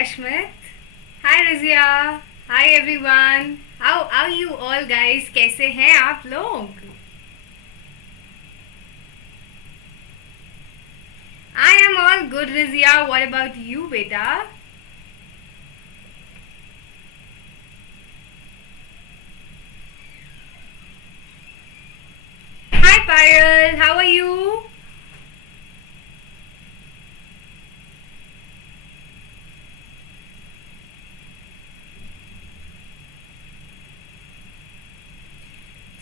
Ashmit. Hi Rizia. Hi everyone. How are you all guys? कैसे हैं आप लोग? I am all good Rizia. What about you beta? Hi Payal. How are you?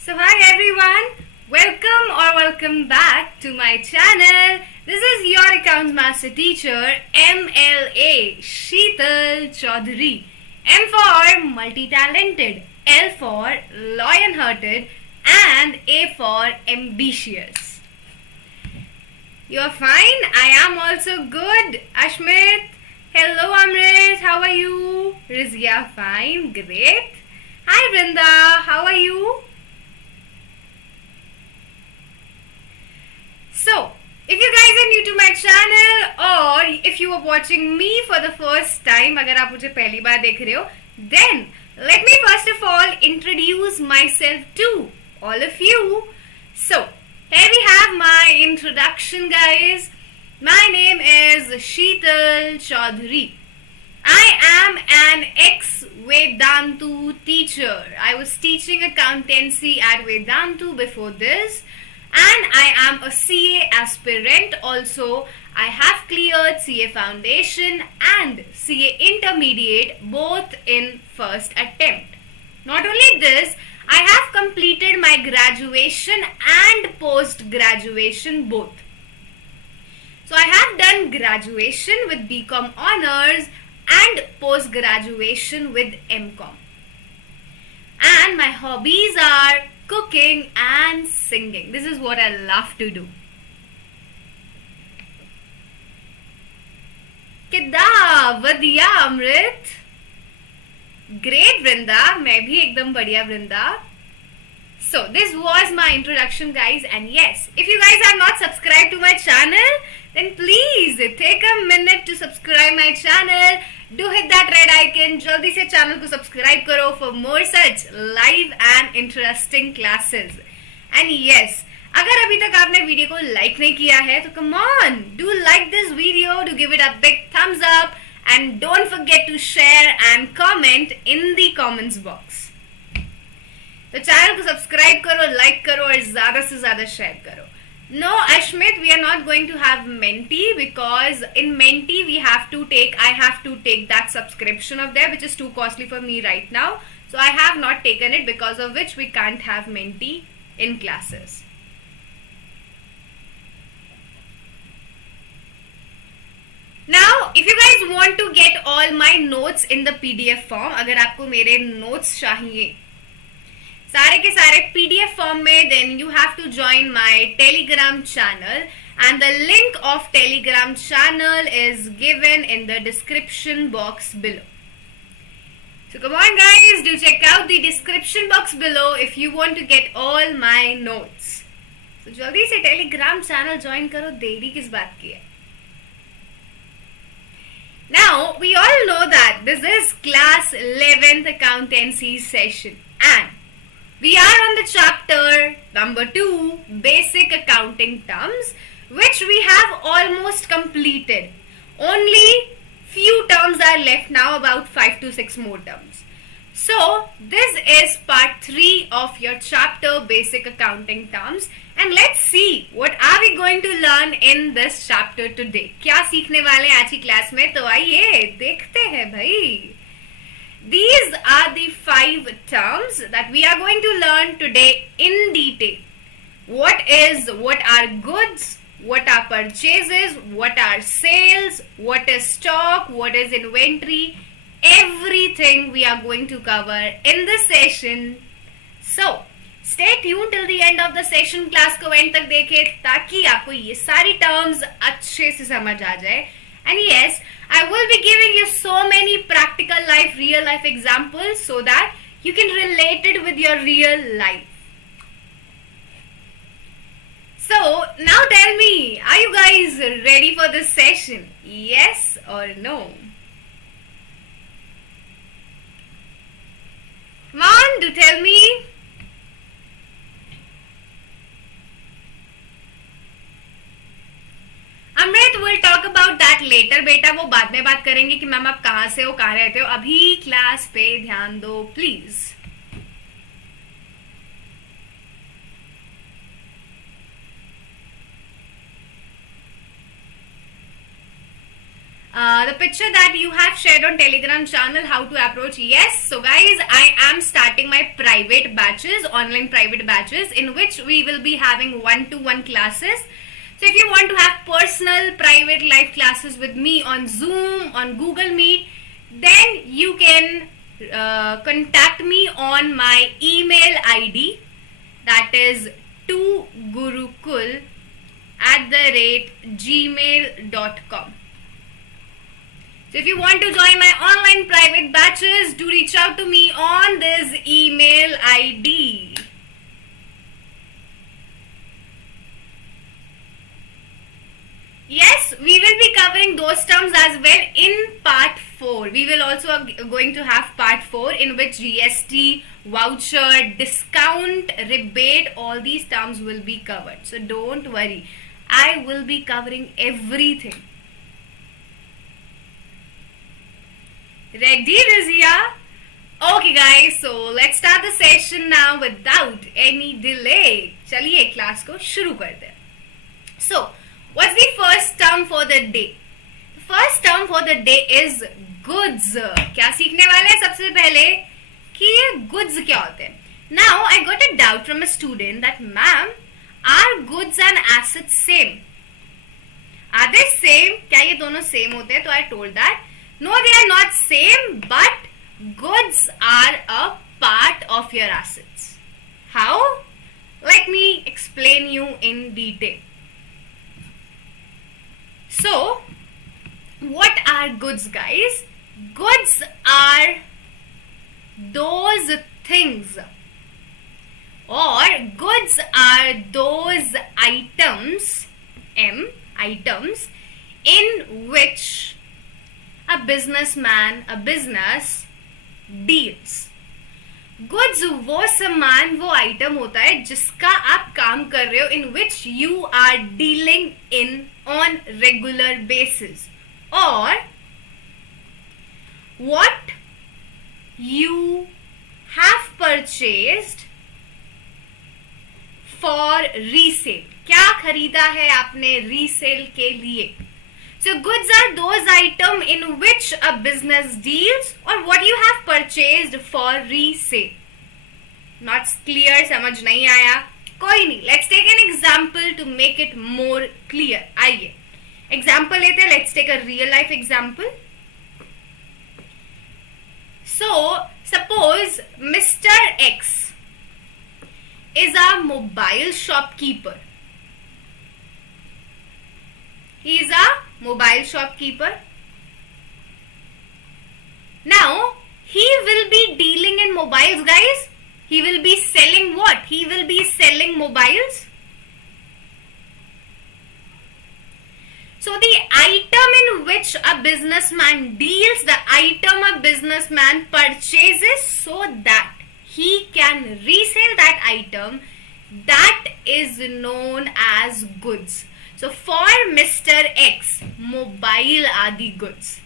So hi everyone, welcome back to my channel. This is your accounts master teacher MLA Sheetal Choudhary. M for multi-talented, L for lion-hearted and A for ambitious. You are fine? I am also good. Ashmit, hello Amrit, how are you? Rizia, fine, great. Hi Vrinda, how are you? So, if you guys are new to my channel or if you are watching me for the first time, अगर आप मुझे पहली बार देख रहे हो, then let me first of all introduce myself to all of you. So, here we have my introduction guys. My name is Sheetal Choudhary. I am an ex-Vedantu teacher. I was teaching accountancy at Vedantu before this. And I am a CA aspirant also. I have cleared CA Foundation and CA Intermediate both in first attempt. Not only this, I have completed my graduation and post-graduation both. So I have done graduation with BCom honors and post-graduation with MCom. And my hobbies are cooking and singing. This is what I love to do. किद्दा वधिया अमृत. Great Vrinda. मैं भी एकदम बढ़िया Vrinda. So this was my introduction guys, and yes, if you guys have not subscribed to my channel, then please take a minute to subscribe my channel. Do hit that red icon. जल्दी से channel को subscribe करो for more such live and interesting classes. And yes, अगर अभी तक आपने video को like नहीं किया है तो come on, do like this video, do give it a big thumbs up, and don't forget to share and comment in the comments box. तो चैनल को सब्सक्राइब करो, लाइक करो और ज़्यादा से ज़्यादा शेयर करो. No, Ashmit, we are not going to have Menti because in Menti I have to take that subscription of there which is too costly for me right now. So I have not taken it, because of which we can't have Menti in classes. Now, if you guys want to get all my notes in the PDF form, अगर आपको मेरे notes चाहिए सारे के सारे PDF form में, then you have to join my Telegram channel, and the link of Telegram channel is given in the description box below. So come on guys, do check out the description box below if you want to get all my notes. So जल्दी से Telegram channel join करो, देरी किस बात की है. Now, we all know that this is class 11th accountancy session, and we are on the chapter number 2, basic accounting terms, which we have almost completed. Only few terms are left now, about 5 to 6 more terms. So, this is part 3 of your chapter, basic accounting terms, and let's see what are we going to learn in this chapter today. क्या सीखने वाले हैं आज की class में, तो आइए देखते हैं भाई. These are the 5 terms that we are going to learn today in detail. What are goods, what are purchases, what are sales, what is stock, what is inventory, everything we are going to cover in this session. So, stay tuned till the end of the session. Class को end तक देखें ताकि आपको ये सारी terms अच्छे से समझ आ जाए. And yes, I will be giving you so many practical life, real life examples so that you can relate it with your real life. So, now tell me, are you guys ready for this session? Yes or no? Come on, do tell me. Amrit will talk about that letter बेटा, वो बाद में बात करेंगे कि ma'am आप कहाँ से हो, कहाँ रहते हो. अभी क्लास पे ध्यान दो please. The picture that you have shared on Telegram channel, how to approach. Yes, so guys, I am starting my private batches, online private batches, in which we will be having one-to-one classes. So if you want to have personal private live classes with me on Zoom, on Google Meet, then you can contact me on my email ID, that is 2gurukul@gmail.com. So if you want to join my online private batches, do reach out to me on this email ID. Yes, we will be covering those terms as well in part 4. We will also going to have part 4 in which GST, voucher, discount, rebate, all these terms will be covered. So don't worry. I will be covering everything. Ready, Rizia? Okay guys, so let's start the session now without any delay. चलिए class को शुरू करते हैं. So, what's the first term for the day? The first term for the day is goods. क्या सीखने वाले हैं सबसे पहले कि ये goods क्या होते हैं? Now, I got a doubt from a student that ma'am, are goods and assets same? Are they same? क्या ये दोनों same होते हैं? तो I told that no, they are not same, but goods are a part of your assets. How? Let me explain you in detail. So, what are goods, guys? Goods are those things, or goods are those items, items in which a businessman, a business deals. Goods वो सामान, वो item होता है जिसका आप काम कर रहे हो, in which you are dealing in on regular basis, or what you have purchased for resale. क्या खरीदा है आपने resale के लिए? So goods are those items in which a business deals, or what you have purchased for resale. Not clear? समझ नहीं आया? कोई नहीं. Let's take an example to make it more clear. आइए example लेते हैं. Let's take a real life example. So suppose Mr. X is a mobile shopkeeper. He is a mobile shopkeeper. Now, he will be dealing in mobiles, guys. He will be selling what? He will be selling mobiles. So, the item in which a businessman deals, the item a businessman purchases so that he can resell that item, that is known as goods. So for Mr. X, mobile are the goods.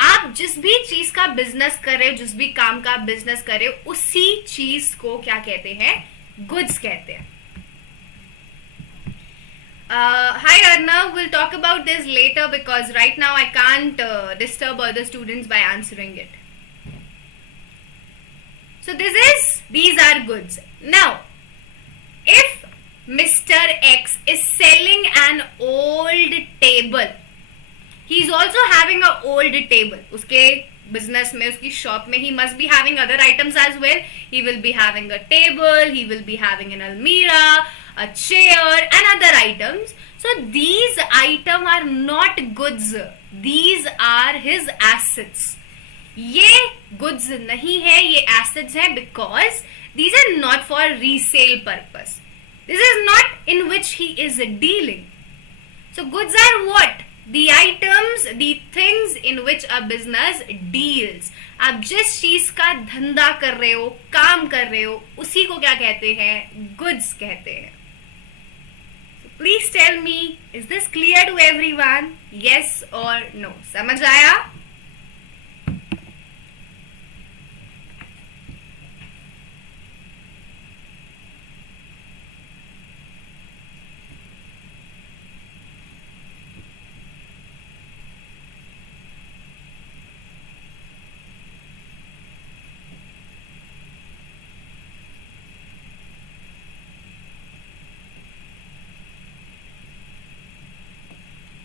आप जिस भी चीज का business कर रहे हो, जिस भी काम का बिजनेस कर रहे हो, उसी चीज को क्या कहते हैं? गुड्स कहते हैं. Hi Arnav, we'll talk about this later because right now I can't disturb other students by answering it. So these are goods. Now, if Mr. X is selling an old table, he is also having an old table. Uske business में, उसकी shop में, he must be having other items as well. He will be having a table, he will be having an almirah, a chair and other items. So these items are not goods. These are his assets. ये goods नहीं है, ये assets है because these are not for resale purpose. This is not in which he is dealing. So goods are what? The items, the things in which a business deals. आप जिस चीज का धंधा कर रहे हो, काम कर रहे हो, उसी को क्या कहते हैं? Goods कहते हैं. So please tell me, is this clear to everyone? Yes or no? समझ आया?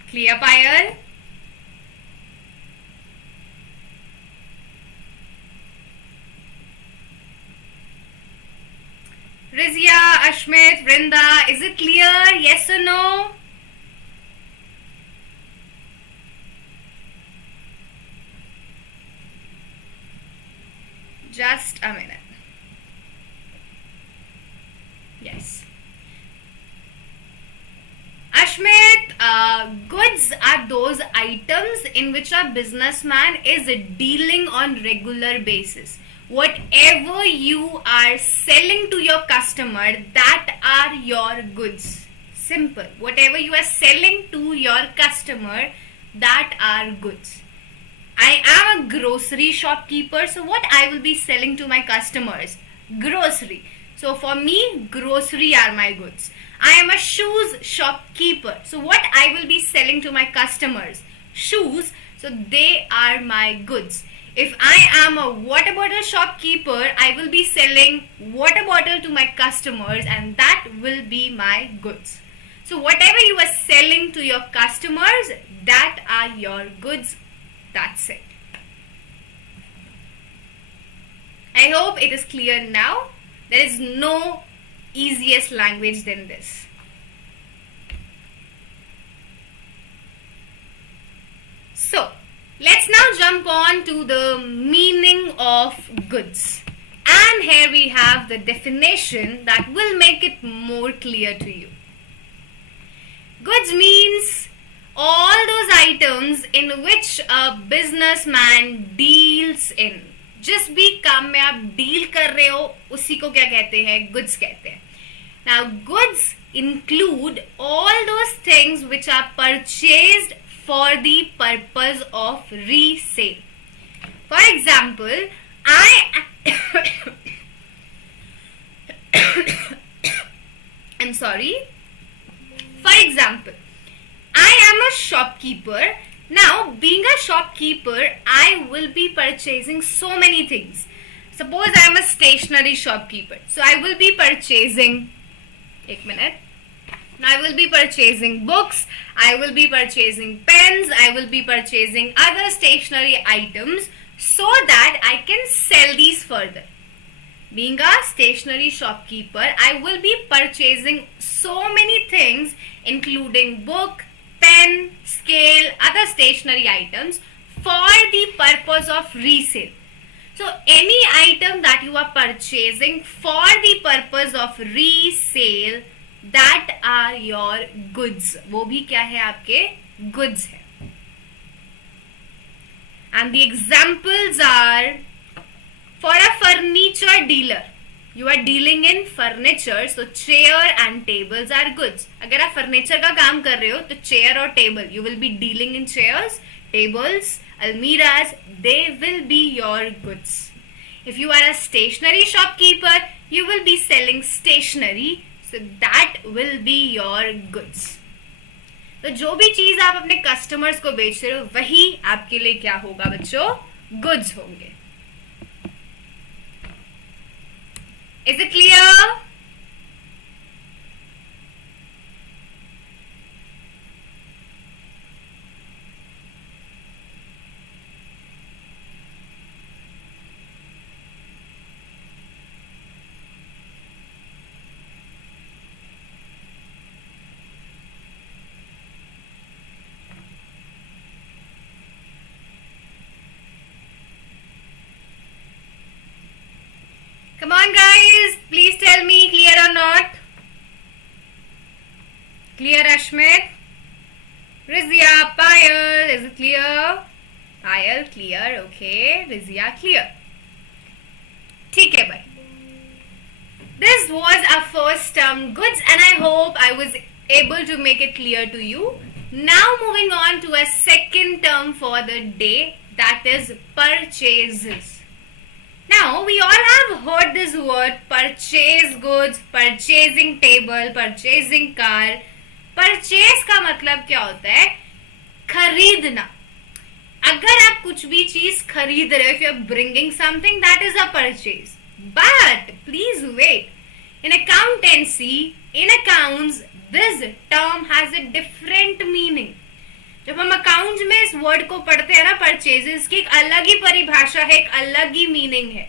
Clear, Payal? Rizia, Ashmit, Vrinda, is it clear? Yes or no? Just a minute. Yes. Ashmit, goods are those items in which a businessman is dealing on regular basis. Whatever you are selling to your customer, that are your goods. Simple. Whatever you are selling to your customer, that are goods. I am a grocery shopkeeper, so what I will be selling to my customers? Grocery. So for me, grocery are my goods. I am a shoes shopkeeper. So what I will be selling to my customers? Shoes. So they are my goods. If I am a water bottle shopkeeper, I will be selling water bottle to my customers, and that will be my goods. So whatever you are selling to your customers, that are your goods. That's it. I hope it is clear now. There is no easiest language than this. So, let's now jump on to the meaning of goods. And here we have the definition that will make it more clear to you. Goods means all those items in which a businessman deals in. जिस भी काम में आप deal कर रहे हो उसी को क्या कहते हैं? गुड्स कहते हैं. Now goods include all those things which are purchased for the purpose of resale. For example, I'm sorry. For example, I am a shopkeeper. Now, being a shopkeeper, I will be purchasing so many things. Suppose I am a stationery shopkeeper. So, I will be purchasing, Now, I will be purchasing books, I will be purchasing pens, I will be purchasing other stationery items so that I can sell these further. Being a stationery shopkeeper, I will be purchasing so many things including book, pen, scale, other stationery items for the purpose of resale. So any item that you are purchasing for the purpose of resale, that are your goods. वो भी क्या है? आपके goods है. And the examples are, for a furniture dealer, you are dealing in furniture, so chair and tables are goods. अगर आप furniture का काम कर रहे हो तो chair और table, you will be dealing in chairs, tables, almiras, they will be your goods. If you are a stationery shopkeeper, you will be selling stationery, so that will be your goods. तो जो भी चीज आप अपने customers को बेच रहे हो वही आपके लिए क्या होगा बच्चों? गुड्स होंगे. Is it clear? Come on guys, please tell me clear or not. Clear, Ashmit? Rizia, Payal, is it clear? Payal, clear. Okay. Rizia, clear. ठीक है भाई. This was our first term, goods, and I hope I was able to make it clear to you. Now moving on to a second term for the day, that is purchases. Now we all have heard this word purchase goods, purchasing table, purchasing car. Purchase का मतलब क्या होता है? खरीदना. अगर आप कुछ भी चीज खरीद रहे हो, if you're bringing something, that is a purchase. But please wait. In accountancy, in accounts, this term has a different meaning. जब हम अकाउंट्स में इस वर्ड को पढ़ते हैं ना, परचेजेस की एक अलग ही परिभाषा है, एक अलग ही मीनिंग है.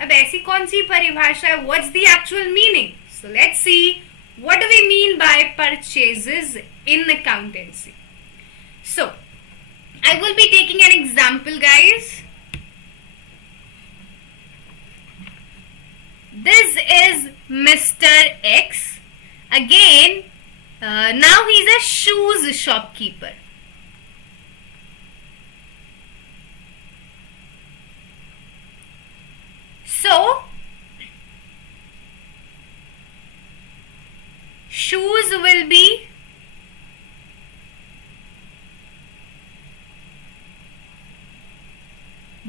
अब ऐसी कौन सी परिभाषा है? What's the actual meaning? So let's see what do we mean by purchases in accountancy. So I will be taking an example, guys. This is Mr. X. Again, now he's a shoes shopkeeper. So, shoes will be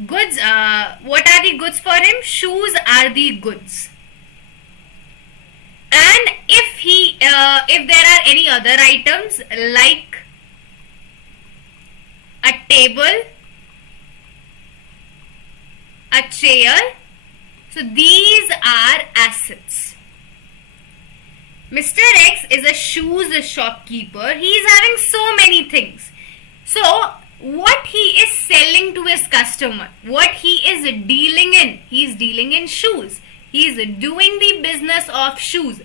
goods. What are the goods for him? Shoes are the goods. And if there are any other items like a table, a chair, so these are assets. Mr. X is a shoes shopkeeper. He is having so many things. So what he is selling to his customer, what he is dealing in, he is dealing in shoes. He is doing the business of shoes.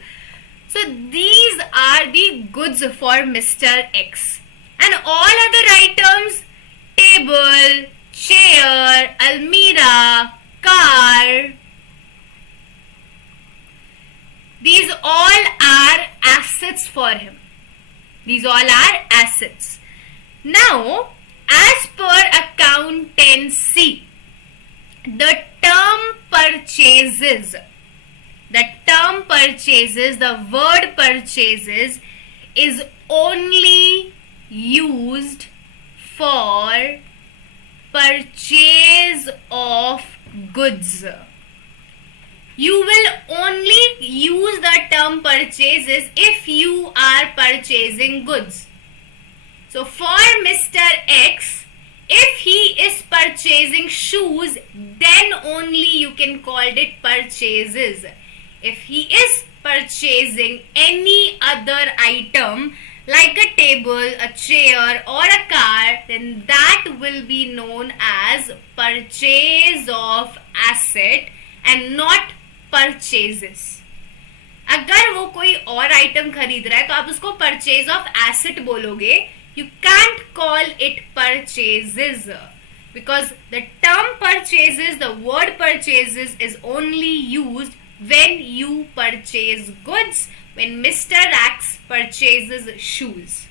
So these are the goods for Mr. X. And all other items, table, chair, almirah, car, these all are assets for him. These all are assets. Now, as per accountancy, the term purchases, the word purchases is only used for purchase of goods. You will only use the term purchases if you are purchasing goods. So for Mr. X, if he is purchasing shoes, then only you can call it purchases. If he is purchasing any other item like a table, a chair or a car, then that will be known as purchase of asset and not purchases. अगर वो कोई और item खरीद रहा है तो आप उसको परचेज ऑफ एसेट बोलोगे. You can't call it purchases because the term purchases, the word purchases is only used when you purchase goods, when Mr. X purchases shoes.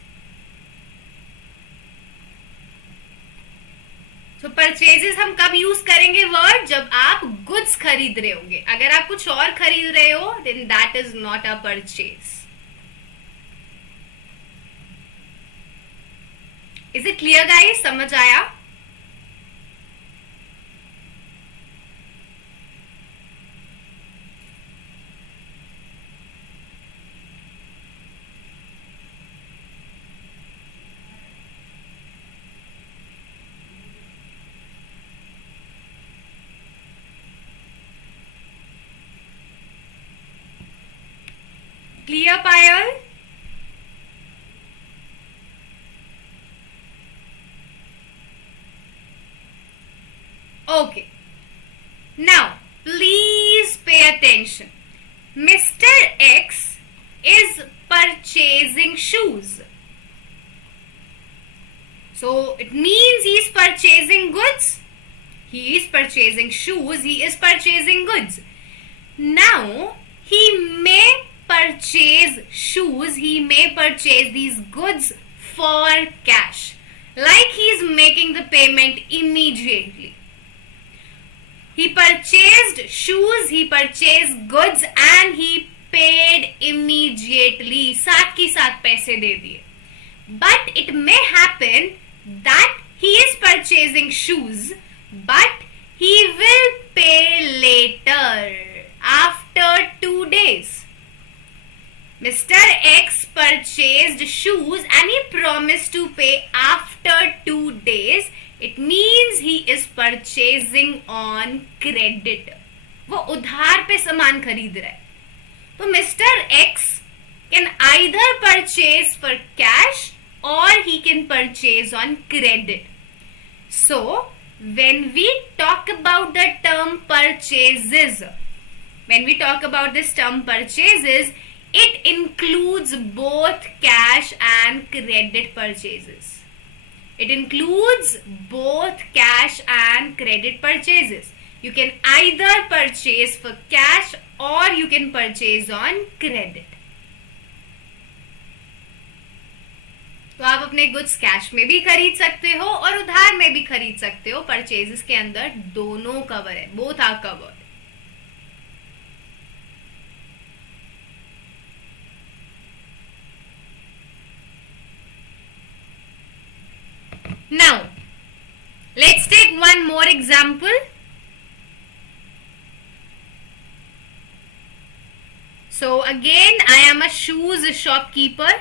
तो परचेजेस हम कब यूज करेंगे वर्ड? जब आप गुड्स खरीद रहे होंगे. अगर आप कुछ और खरीद रहे हो then that is not a purchase. Is it clear guys? समझ आया? Clear, Payal? Okay. Now, please pay attention. Mr. X is purchasing shoes. So, it means he is purchasing goods. He is purchasing shoes. He is purchasing goods. Now, he may purchase shoes. He may purchase these goods for cash, like he is making the payment immediately. He purchased shoes, he purchased goods and he paid immediately. साथ की साथ पैसे दे दिए. But it may happen that he is purchasing shoes, but he will pay later, after 2 days. Mr. X purchased shoes and he promised to pay after 2 days. It means he is purchasing on credit. वो उधार पे सामान खरीद रहा है. तो Mr. X can either purchase for cash or he can purchase on credit. So, when we talk about the term purchases, it includes both cash and credit purchases. It includes both cash and credit purchases. You can either purchase for cash or you can purchase on credit. तो आप अपने goods cash में भी खरीद सकते हो और उधार में भी खरीद सकते हो. परचेजेस के अंदर दोनों कवर है, both are covered. Now, let's take one more example. So again, I am a shoes shopkeeper.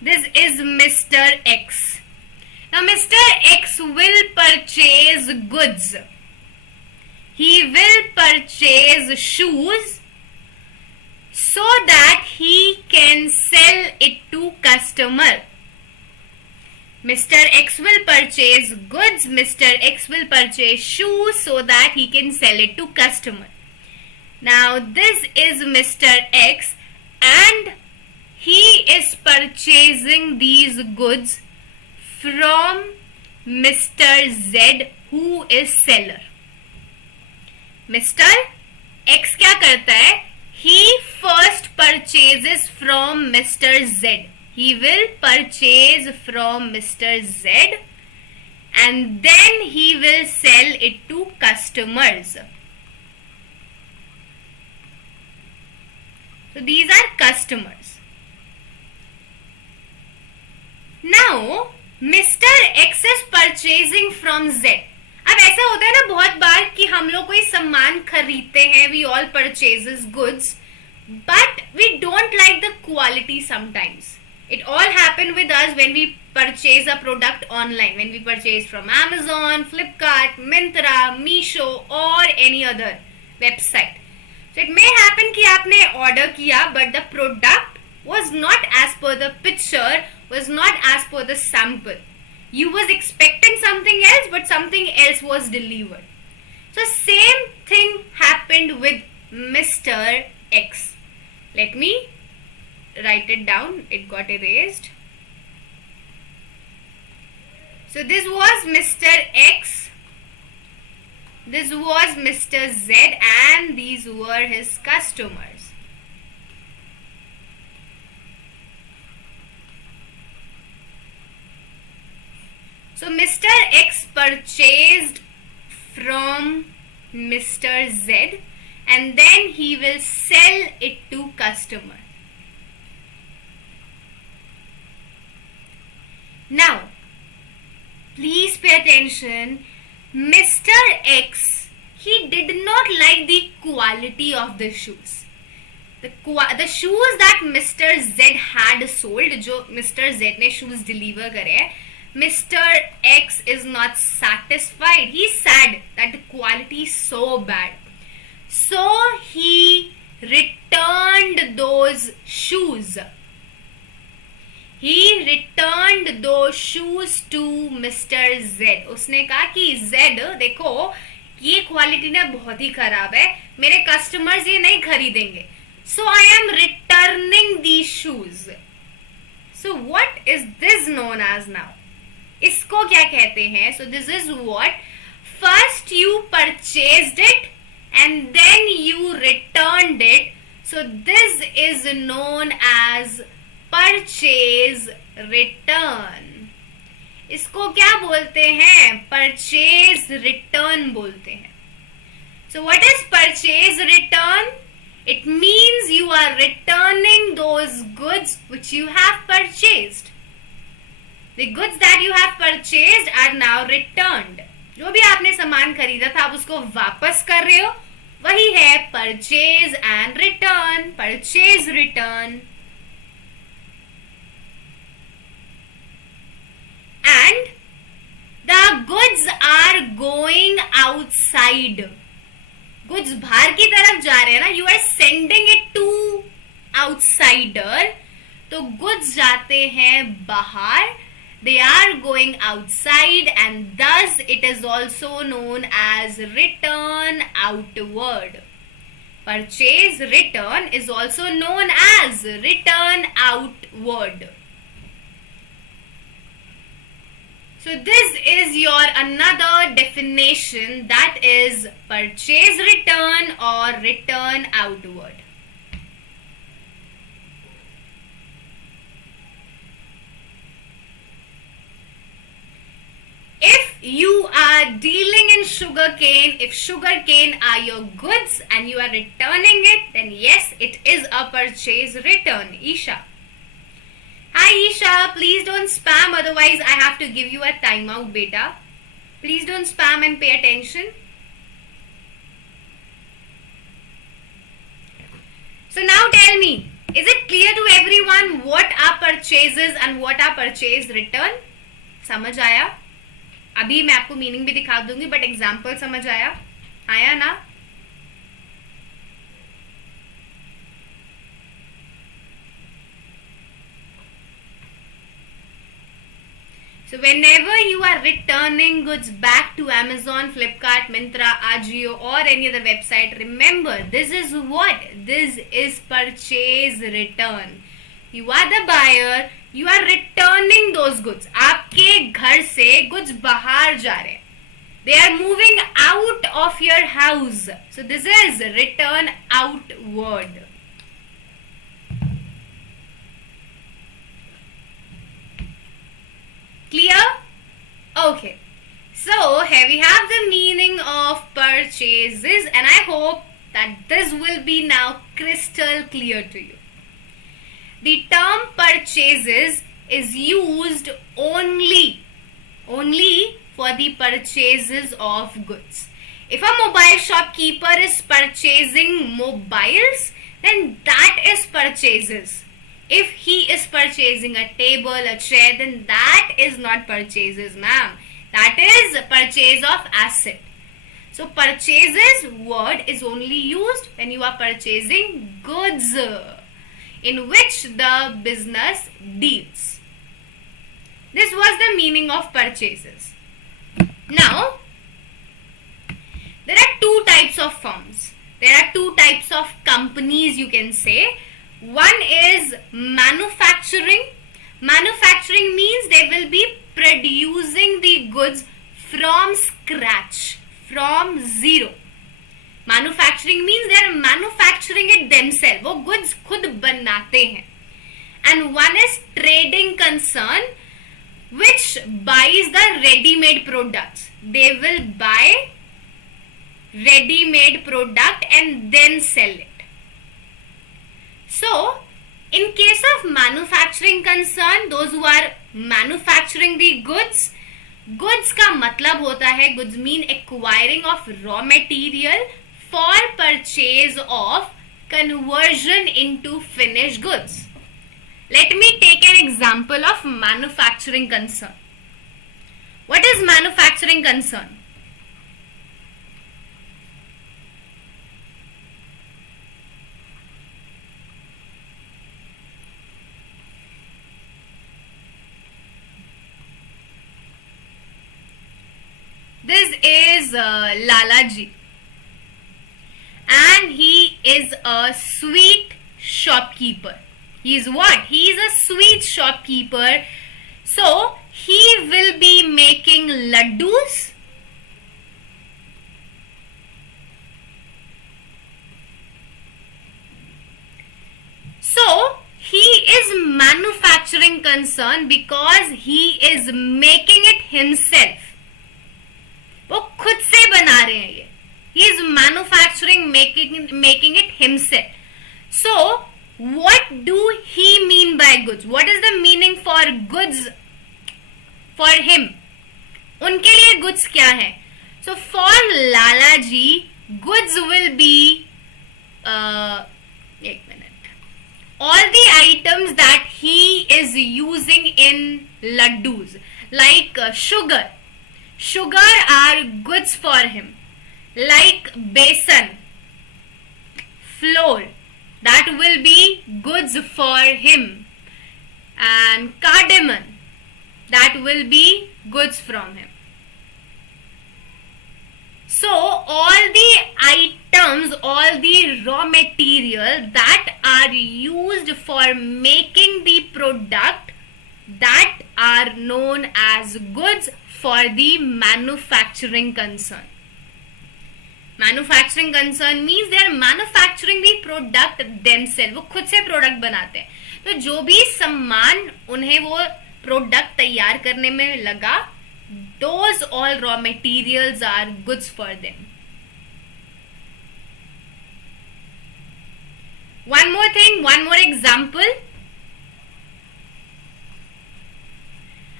This is Mr. X. Now Mr. X will purchase goods. He will purchase shoes so that he can sell it to customer. Mr. X will purchase goods. Mr. X will purchase shoes so that he can sell it to customer. Now this is Mr. X and he is purchasing these goods from Mr. Z who is seller. Mr. X क्या करता है? He first purchases from Mr. Z. He will purchase from Mr. Z and then he will sell it to customers. So these are customers. Now, Mr. X is purchasing from Z. अब ऐसा होता है ना बहुत बार कि हम लोग कोई सामान खरीदते हैं, we all purchases goods, but we don't like the quality sometimes. It all happen with us when we purchase a product online, when we purchase from Amazon, Flipkart, Myntra, Meesho or any other website. So it may happen कि आपने order किया but the product was not as per the picture, was not as per the sample. You was expecting something else but something else was delivered. So same thing happened with Mr. X. Let me write it down. It got erased. So this was Mr. X. This was Mr. Z and these were his customers. So Mr. X purchased from Mr. Z and then he will sell it to customer. Now, please pay attention. Mr. X, he did not like the quality of the shoes. The shoes that Mr. Z had sold, जो Mr. Z ने shoes deliver करे, Mr. X is not satisfied. He's sad that the quality is so bad. So he returned those shoes. He returned those shoes to Mr. Z. उसने कहा कि Z देखो ये quality ना बहुत ही खराब है, मेरे कस्टमर्स ये नहीं खरीदेंगे. So I am returning these shoes. So what is this known as now? इसको क्या कहते हैं? So this is what first you purchased it and then you returned it. So this is known as purchase return. इसको क्या बोलते हैं? Purchase return बोलते हैं. So what is purchase return? It means you are returning those goods which you have purchased. The goods that you have purchased are now returned. जो भी आपने सामान खरीदा था आप उसको वापस कर रहे हो, वही है purchase and return. Purchase return. And the goods are going outside. Goods बाहर की तरफ जा रहे हैं ना. You are sending it to outsider. तो goods जाते हैं बाहर. They are going outside and thus it is also known as return outward. Purchase return is also known as return outward. So this is your another definition, that is purchase return or return outward. If you are dealing in sugarcane, if sugarcane are your goods and you are returning it, then yes, it is a purchase return. Isha. Hi Isha, please don't spam, otherwise I have to give you a timeout, beta. Please don't spam and pay attention. So now tell me, is it clear to everyone what are purchases and what are purchase return? समझ आया? अभी मैं आपको meaning भी दिखा दूंगी, but example समझ आया ना? So whenever you are returning goods back to Amazon, Flipkart, Myntra, Ajio or any other website, remember this is what? This is purchase return. You are the buyer, you are returning those goods. आपके घर से goods बाहर जा रहे हैं. They are moving out of your house. So this is return outward. Clear? Okay. So here we have the meaning of purchases and I hope that this will be now crystal clear to you. The term purchases is used only for the purchases of goods. If a mobile shopkeeper is purchasing mobiles, then that is purchases. If he is purchasing a table, a chair, then that is not purchases, ma'am. That is purchase of asset. So purchases word is only used when you are purchasing goods in which the business deals. This was the meaning of purchases. Now, there are two types of firms. There are two types of companies, you can say. One is manufacturing. Manufacturing means they will be producing the goods from scratch, from zero. Manufacturing means they are manufacturing it themselves. वो goods खुद बनाते हैं. And one is trading concern, which buys the ready-made products. They will buy ready-made product and then sell it. So, in case of manufacturing concern, those who are manufacturing the goods, goods का मतलब होता है, goods mean acquiring of raw material for purchase of conversion into finished goods. Let me take an example of manufacturing concern. What is manufacturing concern? This is Lalaji, and he is a sweet shopkeeper. He is what? He is a sweet shopkeeper. So he will be making laddus? So, he is manufacturing concern because he is making it himself. वो खुद से बना रहे हैं ये. He is manufacturing, making it himself. So, what do he mean by goods? What is the meaning for goods for him? उनके लिए goods क्या है? So, for Lala ji, goods will be एक minute. All the items that he is using in laddus, like sugar. Sugar are goods for him. Like besan, flour, that will be goods for him. And cardamom, that will be goods from him. So, all the items, all the raw material that are used for making the product, that are known as goods for the manufacturing concern. Manufacturing concern means they are manufacturing the product themselves. वो खुद से product बनाते हैं. तो जो भी सामान उन्हें वो product तैयार करने में लगा, those all raw materials are goods for them. One more thing, one more example.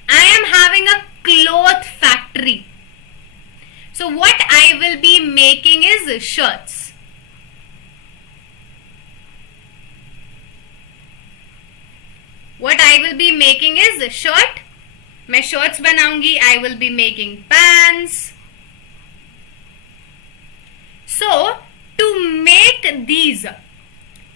I am having a cloth factory. So what I will be making is shirts. What I will be making is a shirt. मैं shirts बनाऊंगी. I will be making pants. So to make these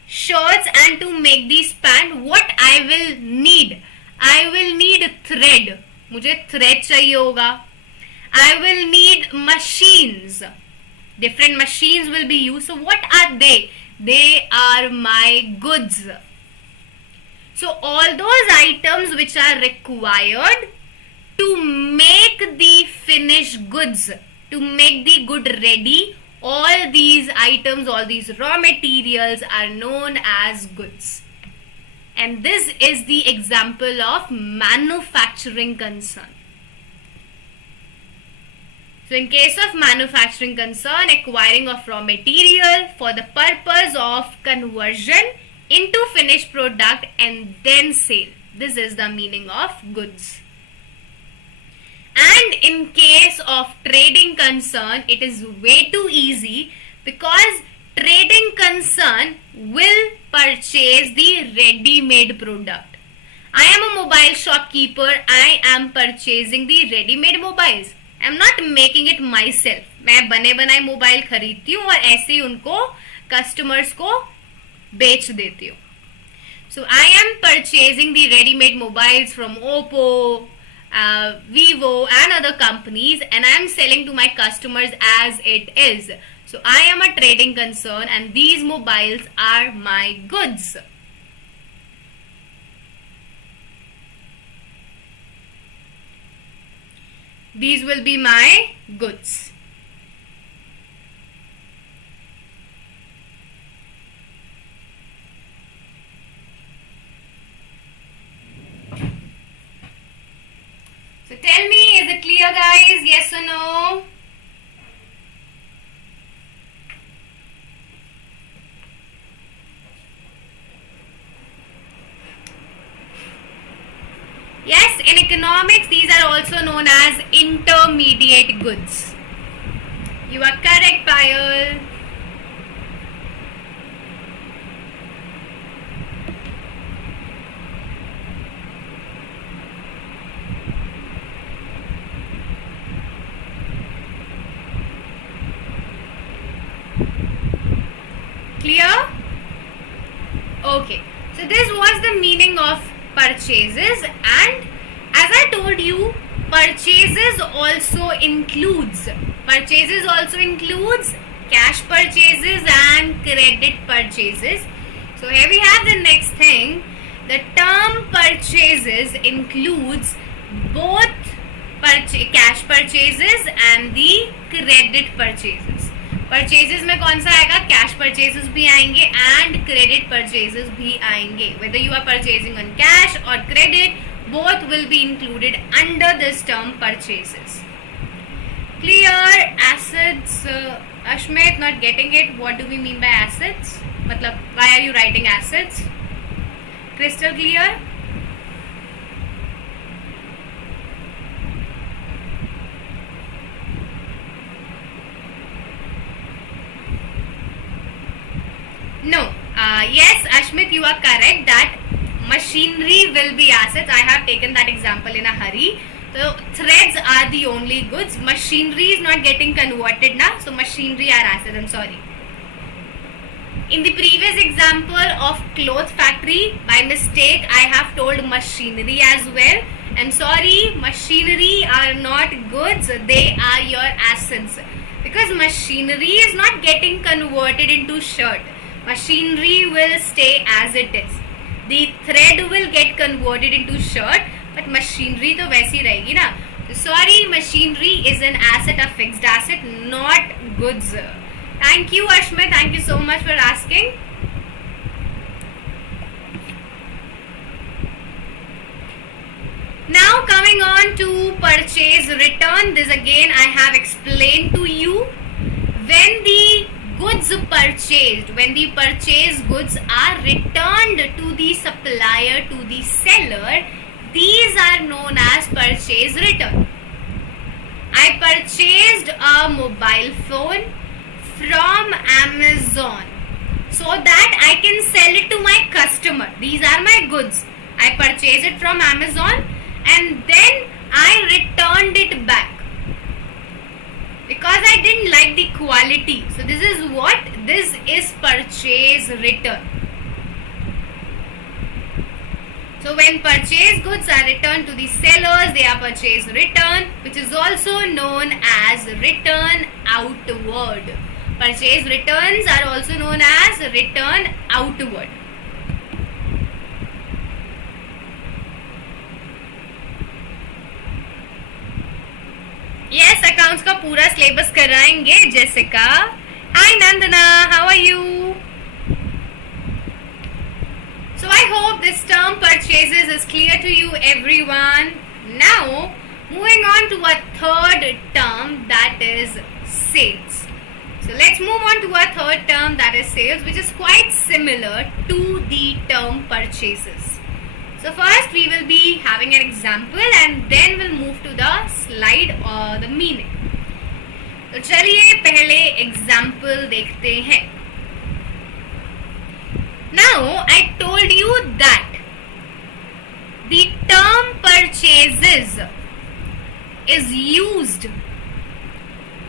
shirts and to make these pants, what I will need? I will need thread. मुझे thread चाहिए होगा. I will need machines. Different machines will be used. So what are they? They are my goods. So all those items which are required to make the finished goods, to make the good ready, all these items, all these raw materials are known as goods. And this is the example of manufacturing concern. So in case of manufacturing concern, acquiring of raw material for the purpose of conversion into finished product and then sale. This is the meaning of goods. And in case of trading concern, it is way too easy because trading concern will purchase the ready-made product. I am a mobile shopkeeper. I am purchasing the ready-made mobiles. I am not making it myself. मैं बने बनाए mobile खरीदती हूँ और ऐसे ही उनको customers को बेच देती हूँ. So I am purchasing the ready-made mobiles from Oppo, Vivo and other companies, and I am selling to my customers as it is. So I am a trading concern and these mobiles are my goods. These will be my goods. So tell me, is it clear guys? Yes or no? Yes, in economics, these are also known as intermediate goods. You are correct, Payal. Clear? Okay. So this was the meaning of purchases, and as I told you, purchases also includes cash purchases and credit purchases. So here we have the next thing. The term purchases includes both cash purchases and the credit purchases. Purchases में कौन सा आएगा? Cash purchases भी आएंगे and credit purchases भी आएंगे. Whether you are purchasing on cash or credit, both will be included under this term purchases. Clear? Assets. Ashmit, not getting it. What do we mean by assets? मतलब why are you writing assets? Crystal clear? No. Yes, Ashmit, you are correct that machinery will be assets. I have taken that example in a hurry. So threads are the only goods. Machinery is not getting converted now. So machinery are assets. I'm sorry. In the previous example of cloth factory, by mistake I have told machinery as well. I'm sorry, machinery are not goods. They are your assets. Because machinery is not getting converted into shirt. Machinery will stay as it is. The thread will get converted into shirt, but machinery तो वैसी रहेगी ना. Sorry, machinery is an asset, a fixed asset, not goods. Thank you, Ashmit. Thank you so much for asking. Now coming on to purchase return. This again I have explained to you. When the goods purchased, when the purchased goods are returned to the supplier, to the seller, these are known as purchase return. I purchased a mobile phone from Amazon so that I can sell it to my customer. These are my goods. I purchased it from Amazon and then I returned it back because I didn't like the quality. So this is what? This is purchase return. So when purchased goods are returned to the sellers, they are purchase return, which is also known as return outward. Purchase returns are also known as return outward. Yes, accounts का पूरा syllabus कराएंगे. Jessica, hi Nandana, how are you? So I hope this term purchases is clear to you, everyone. Now moving on to a third term, that is sales. So let's move on to a third term, that is sales, which is quite similar to the term purchases. So first we will be having an example and then we'll move to the slide or the meaning. तो चलिए पहले example देखते हैं. Now I told you that the term purchases is used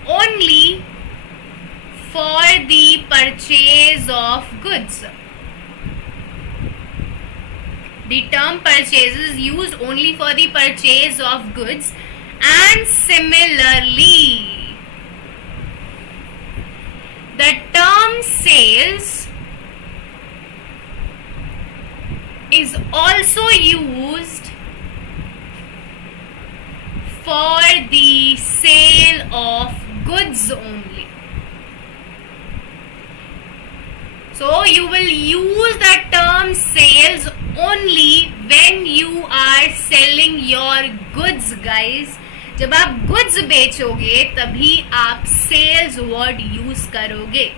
only for the purchase of goods. The term purchases is used only for the purchase of goods, and similarly the term sales is also used for the sale of goods only. So you will use the term sales only when you are selling your goods, guys. जब आप goods बेचोगे तभी आप sales word use करोगे.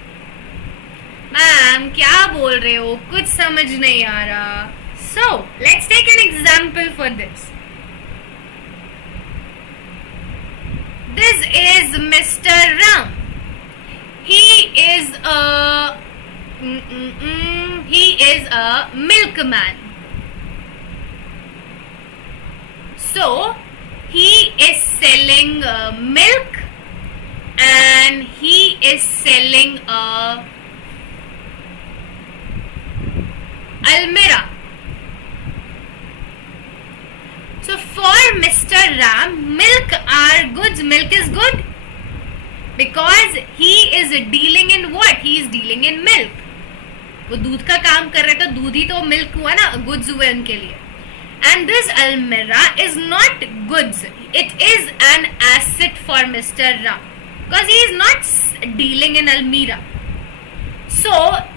Ma'am क्या बोल रहे हो, कुछ समझ नहीं आ रहा. So let's take an example for this. This is Mr. Ram. He is a milkman. So he is selling milk and he is selling a almirah. So for Mr. Ram, milk are goods. Milk is good because he is dealing in what? He is dealing in milk. वो दूध का काम कर रहे तो दूध ही तो milk हुआ ना, गुड्स हुए उनके लिए. And this almirah is not goods. It is an asset for Mr. Ram. Because he is not dealing in almirah. So,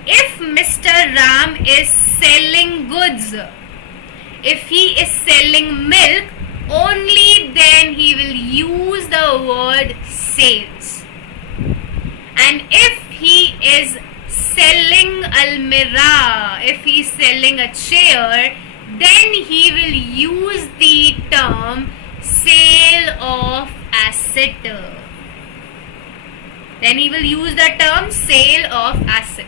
if Mr. Ram is selling goods, if he is selling milk, only then he will use the word sales. And if he is selling almirah, if he is selling a chair, then he will use the term sale of asset. Then he will use the term sale of asset.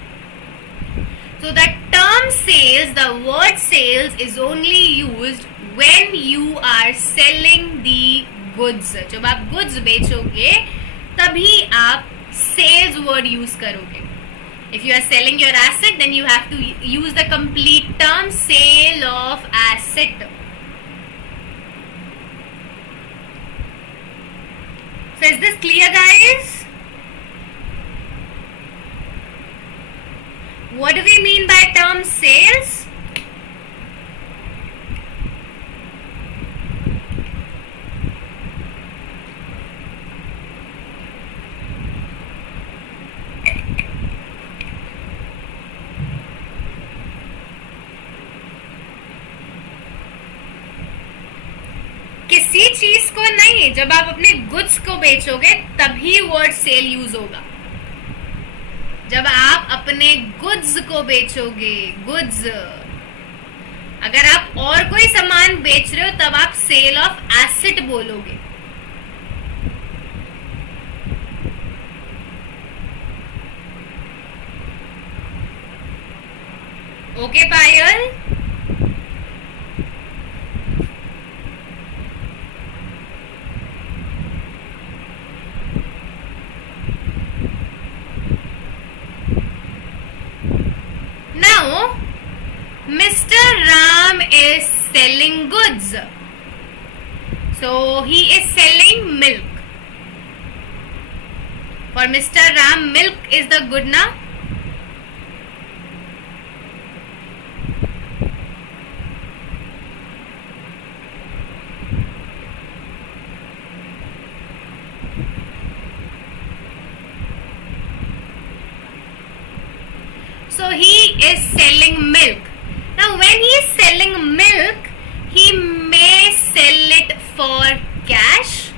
So the term sales, the word sales is only used when you are selling the goods. जब आप goods बेचोगे तभी आप sales word use करोगे. If you are selling your asset, then you have to use the complete term sale of asset. So is this clear, guys? What do we mean by term sales? किसी चीज को नहीं, जब आप अपने goods को बेचोगे तभी वर्ड सेल यूज होगा. जब आप अपने गुड्स को बेचोगे, गुड्स, अगर आप और कोई सामान बेच रहे हो तब आप सेल ऑफ एसेट बोलोगे. Okay Payal? Now, Mr. Ram is selling goods. So, he is selling milk. For Mr. Ram, milk is the good na? So he is selling milk. Now when he is selling milk, he may sell it for cash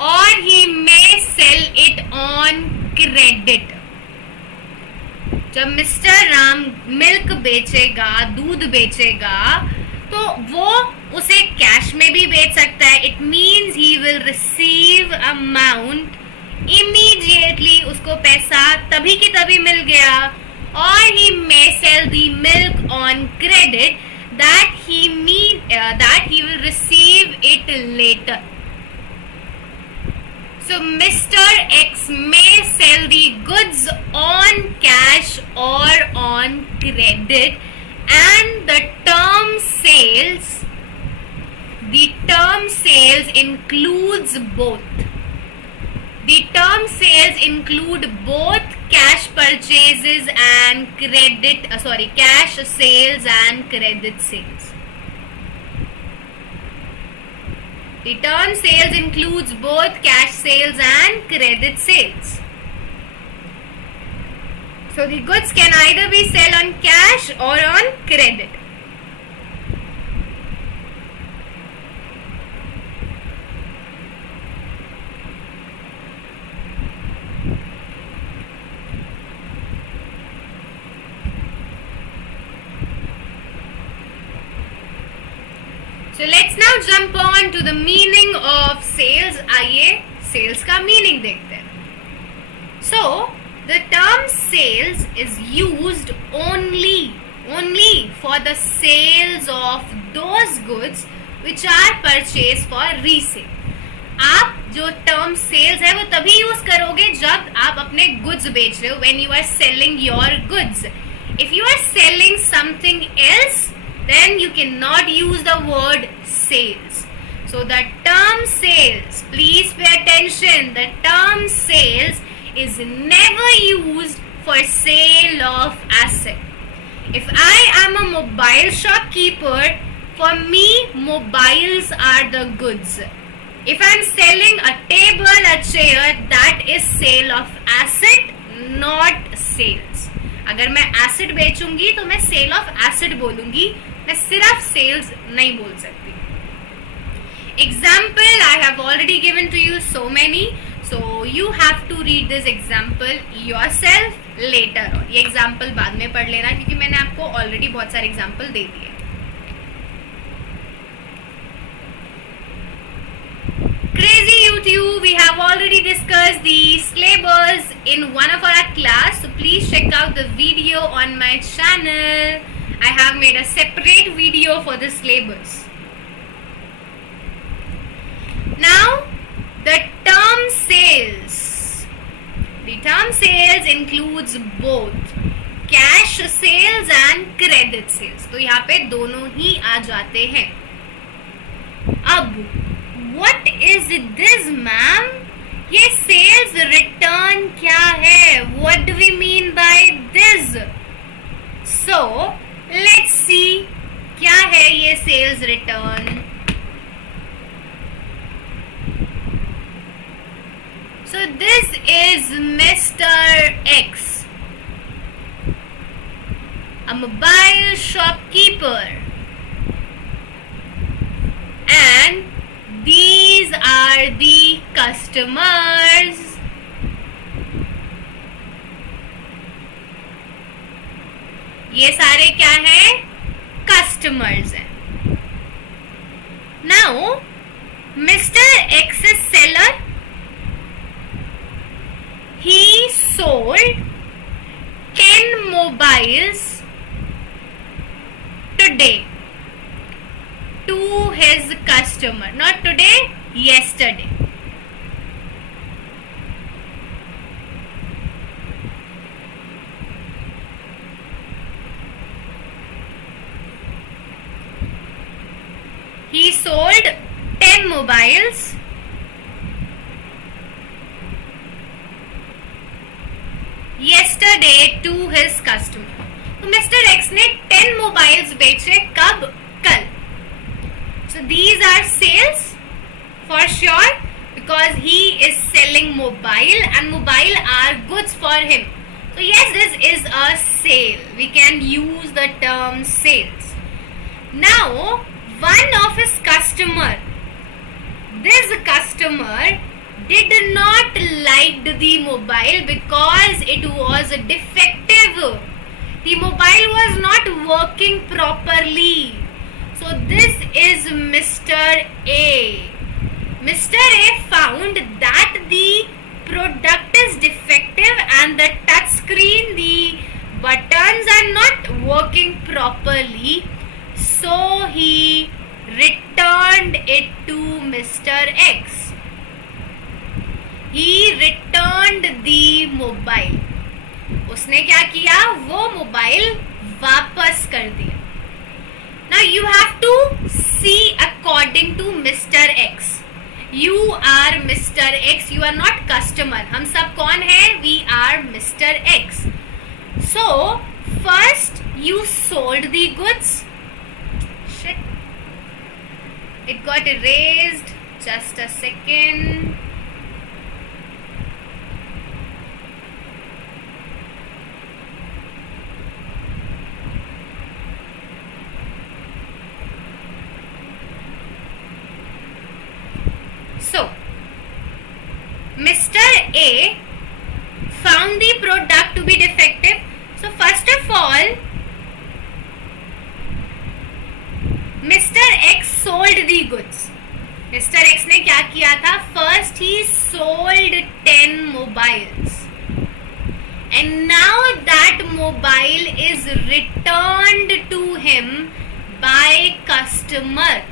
or he may sell it on credit. जब mister Ram milk बेचेगा, दूध बेचेगा, तो वो उसे cash में भी बेच सकता है. It means he will receive amount immediately, उसको पैसा तभी की तभी मिल गया. और he may sell the milk on credit that he will receive it later. So Mr. X may sell the goods on cash or on credit, and the term sales includes both. The term sales include both cash purchases and cash sales and credit sales. The term sales includes both cash sales and credit sales. So the goods can either be sold on cash or on credit. So let's now jump on to the meaning of sales. आइए sales का meaning देखते हैं. So the term sales is used only for the sales of those goods which are purchased for resale. आप जो term sales है वो तभी use करोगे जब आप अपने goods बेच रहे हो, when you are selling your goods. If you are selling something else, then you cannot use the word sales. So the term sales, please pay attention, the term sales is never used for sale of asset. If I am a mobile shopkeeper, for me, mobiles are the goods. If I am selling a table, a chair, that is sale of asset, not sales. अगर मैं asset बेचूंगी तो मैं sale of asset बोलूंगी, मैं सिर्फ sales नहीं बोल सकती. Example I have already given to you so many, so you have to read this example yourself later on. ये example बाद में पढ़ लेना क्योंकि मैंने आपको already बहुत सारे example दे दिए. Crazy YouTube, we have already discussed the syllabus in one of our class, so please check out the video on my channel. I have made a separate video for the syllabus. Now, the term sales. The term sales includes both cash sales and credit sales. तो यहाँ पे दोनों ही आ जाते हैं. अब What is this, ma'am? ये sales return क्या है? What do we mean by this? So, let's see क्या है ये sales return. So, this is Mr. X, a mobile shopkeeper, and these are the customers. ये सारे क्या हैं? Customers हैं. Now, Mr. X is seller. He sold 10 mobiles today to his customer. Not today, yesterday. He sold 10 mobiles yesterday to his customer. तो Mr. X ने 10 mobiles बेचे कब? कल. So these are sales for sure because he is selling mobile and mobile are goods for him. So yes, this is a sale. We can use the term sales. Now, one of his customer, this customer did not like the mobile because it was defective. The mobile was not working properly. So this is Mr. A. Mr. A found that the product is defective and the touch screen, the buttons are not working properly. So he returned it to Mr. X. He returned the mobile. उसने क्या किया? वो mobile वापस कर दिया. Now you have to see according to Mr. X. You are Mr. X. You are not customer. हम सब कौन हैं? We are Mr. X. So first you sold the goods. Shit. It got erased. Just a second. So, Mr. A found the product to be defective. So, first of all, Mr. X sold the goods. Mr. X ने क्या किया था? First he sold 10 mobiles. And now that mobile is returned to him by customer,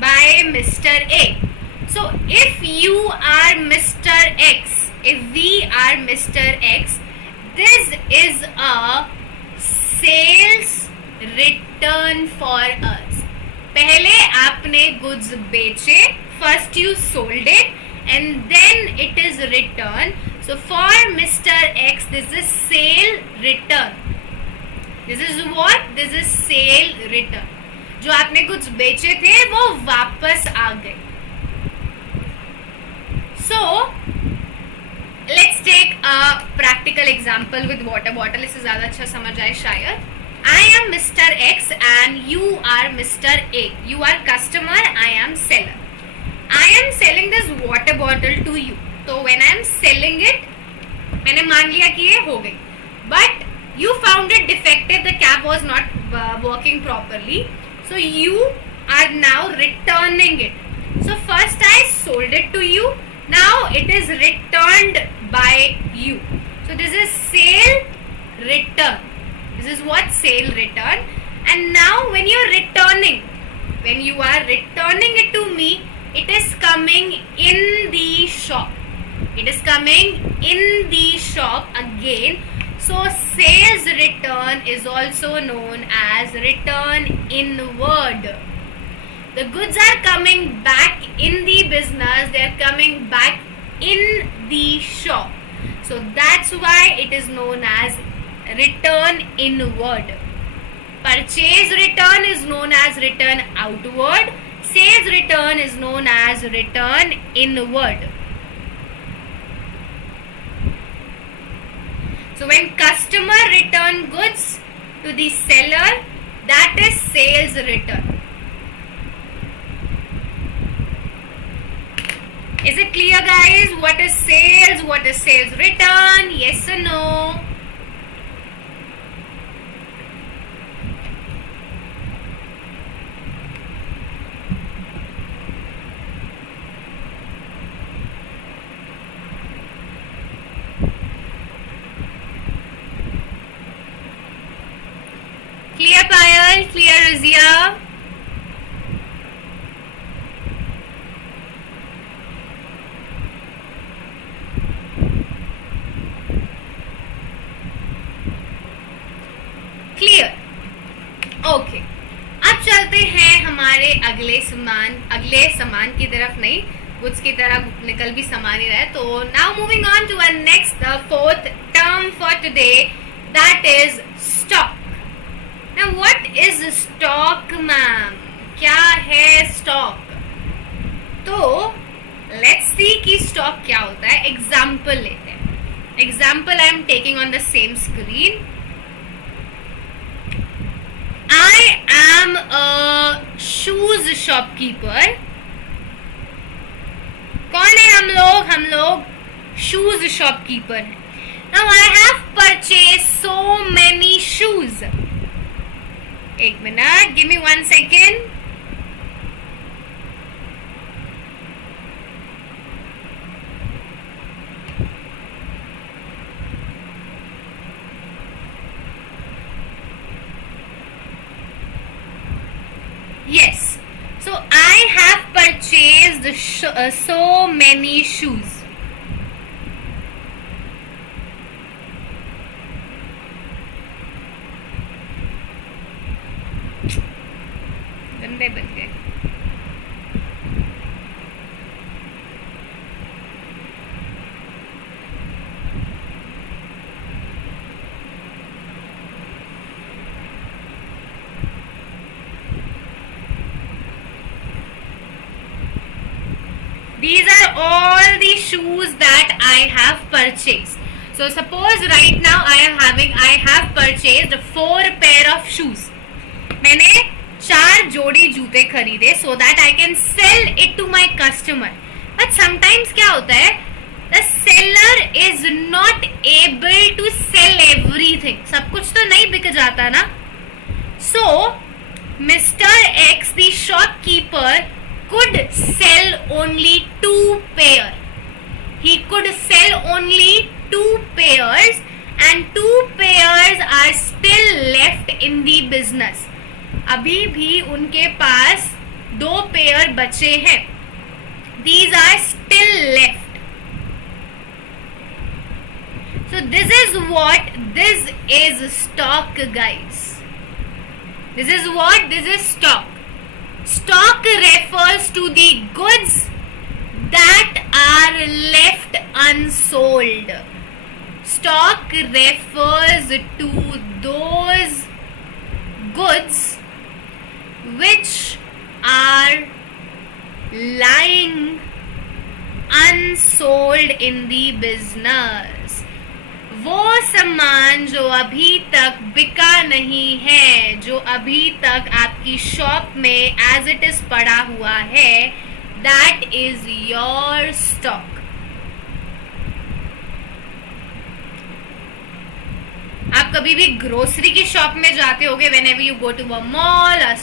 by Mr. A. So if you are Mr. X, if we are Mr. X, this is a sales return for us. पहले आपने goods बेचे, first you sold it and then it is returned. So for Mr. X, this is sale return. This is what? This is sale return. जो आपने कुछ बेचे थे वो वापस आ गए. So let's take a practical example with water bottle. इससे ज़्यादा अच्छा समझ आए शायद. I am Mr. X and you are Mr. A. You are customer, I am seller. I am selling this water bottle to you. So when I am selling it, मैंने मान लिया कि ये हो गई. But you found it defective, the cap was not working properly. So you are now returning it. So first I sold it to you. Now it is returned by you. So this is sale return. This is what? Sale return. And now when you are returning it to me, it is coming in the shop. It is coming in the shop again. So sales return is also known as return inward. The goods are coming back in the business, they are coming back in the shop. So that's why it is known as return inward. Purchase return is known as return outward. Sales return is known as return inward. So when customer return goods to the seller, that is sales return. Is it clear, guys? What is sales? What is sales return? Yes or no? Clear, Payal? Clear, Rizia? Clear. Okay, अब चलते हैं हमारे अगले सामान की तरफ. नहीं, goods की तरफ निकल भी सामान ही रहा है. तो now moving on to our next fourth term for today, that is stock. Now what is stock ma'am? क्या है स्टॉक? तो लेट्स सी कि स्टॉक क्या होता है. एग्जाम्पल लेते हैं. Example I am taking on the same screen. I am a shoes shopkeeper. कौन है हम लोग shoes shopkeeper हैं. Now I have purchased so many shoes. एक minute, give me 1 second. Yes, so I have purchased so many shoes. गंदे बन गए. These are all the shoes that I have purchased. So suppose right now I have purchased 4 pair of shoes. मैंने 4 जोड़ी जूते खरीदे so that I can sell it to my customer. But sometimes क्या होता है, the seller is not able to sell everything. सब कुछ तो नहीं बिक जाता ना. So Mr. X, the shopkeeper, could sell only 2 pair. He could sell only 2 pairs and 2 pairs are still left in the business. अभी भी उनके पास 2 पेयर बचे हैं. These are still left. So this is what? This is stock, guys. This is what? This is stock. Stock refers to the goods that are left unsold. Stock refers to those goods which are lying unsold in the business. वो सामान जो अभी तक बिका नहीं है, जो अभी तक आपकी शॉप में एज इट इज पड़ा हुआ है, that is your stock. आप कभी भी ग्रोसरी की शॉप में जाते होगे, whenever you go to a mall, a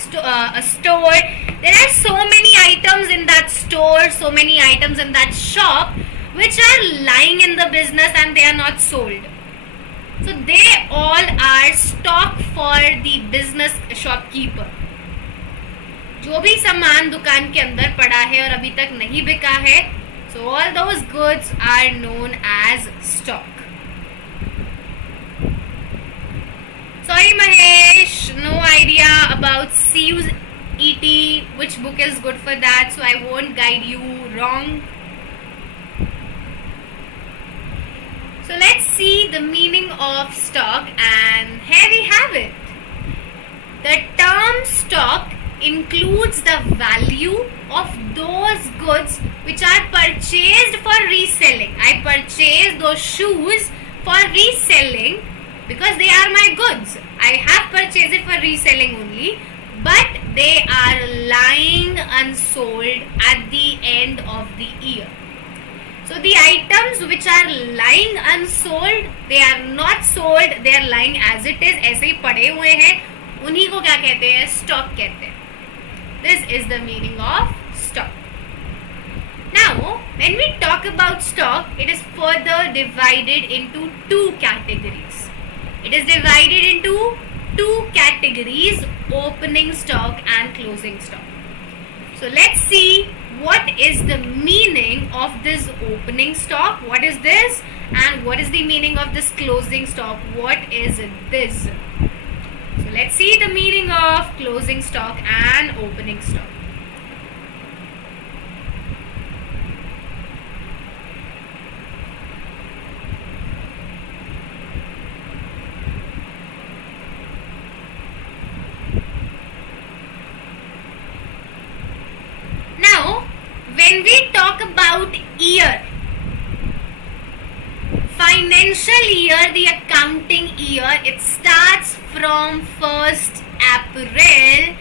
store, there are so many items in that store, so many items in that shop which are lying in the business and they are not sold. So they all are stock for the business shopkeeper. जो भी सामान दुकान के अंदर पड़ा है और अभी तक नहीं बिका है, so all those goods are known as stock. Sorry Mahesh, no idea about CBSE, which book is good for that, so I won't guide you wrong. So let's see the meaning of stock, and here we have it. The term stock includes the value of those goods which are purchased for reselling. I purchase those shoes for reselling because they are my goods. I have purchased it for reselling only, but they are lying unsold at the end of the year. So the items which are lying unsold, they are not sold, they are lying as it is, ऐसे ही पड़े हुए हैं, उन्हीं को क्या कहते हैं? Stock कहते हैं. This is the meaning of stock. Now, when we talk about stock, it is further divided into two categories. It is divided into two categories, opening stock and closing stock. So let's see what is the meaning of this opening stock, what is this, and what is the meaning of this closing stock, what is this. So let's see the meaning of closing stock and opening stock. Now, when we talk about year, financial year, the accounting year, it starts from 1st April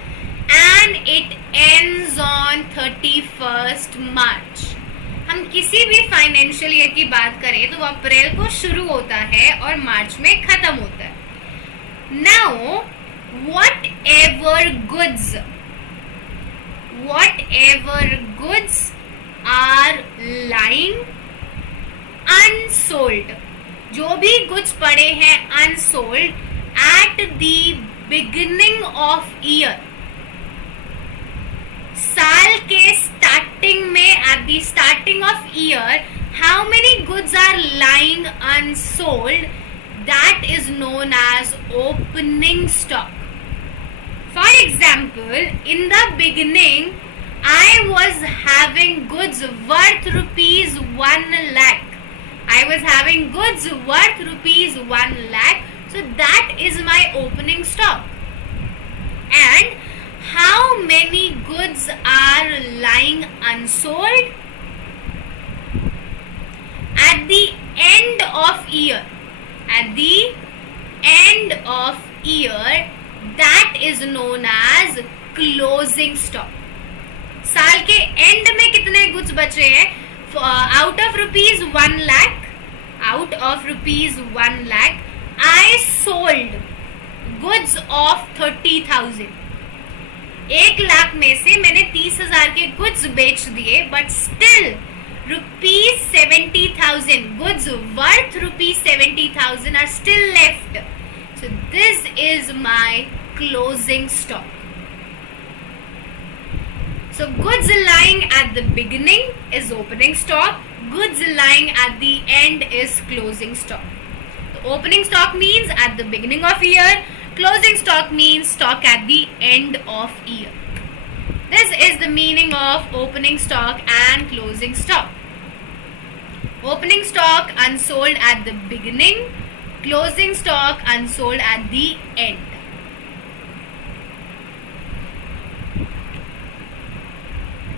and it ends on 31st March. हम किसी भी financial year की बात करें तो वो अप्रैल को शुरू होता है और मार्च में खत्म होता है. Now, whatever goods are lying unsold, जो भी गुड्स पड़े हैं unsold at the beginning of year, साल के स्टार्टिंग में, at the starting of year, how many goods are lying unsold, that is known as opening stock. For example, in the beginning, I was having goods worth rupees 1 lakh. I was having goods worth rupees 1 lakh. So that is my opening stock. And how many goods are lying unsold? At the end of year. At the end of year, that is known as closing stock. साल के and में कितने goods बचे हैं? Out of rupees 1 lakh, out of rupees 1 lakh, I sold goods of 30,000. 1 lakh में से मैंने 30,000 के गुड्स बेच दिए, but still rupees 70,000 goods worth rupees 70,000 are still left. So this is my closing stock. So goods lying at the beginning is opening stock. Goods lying at the end is closing stock. The opening stock means at the beginning of year. Closing stock means stock at the end of year. This is the meaning of opening stock and closing stock. Opening stock unsold at the beginning. Closing stock unsold at the end.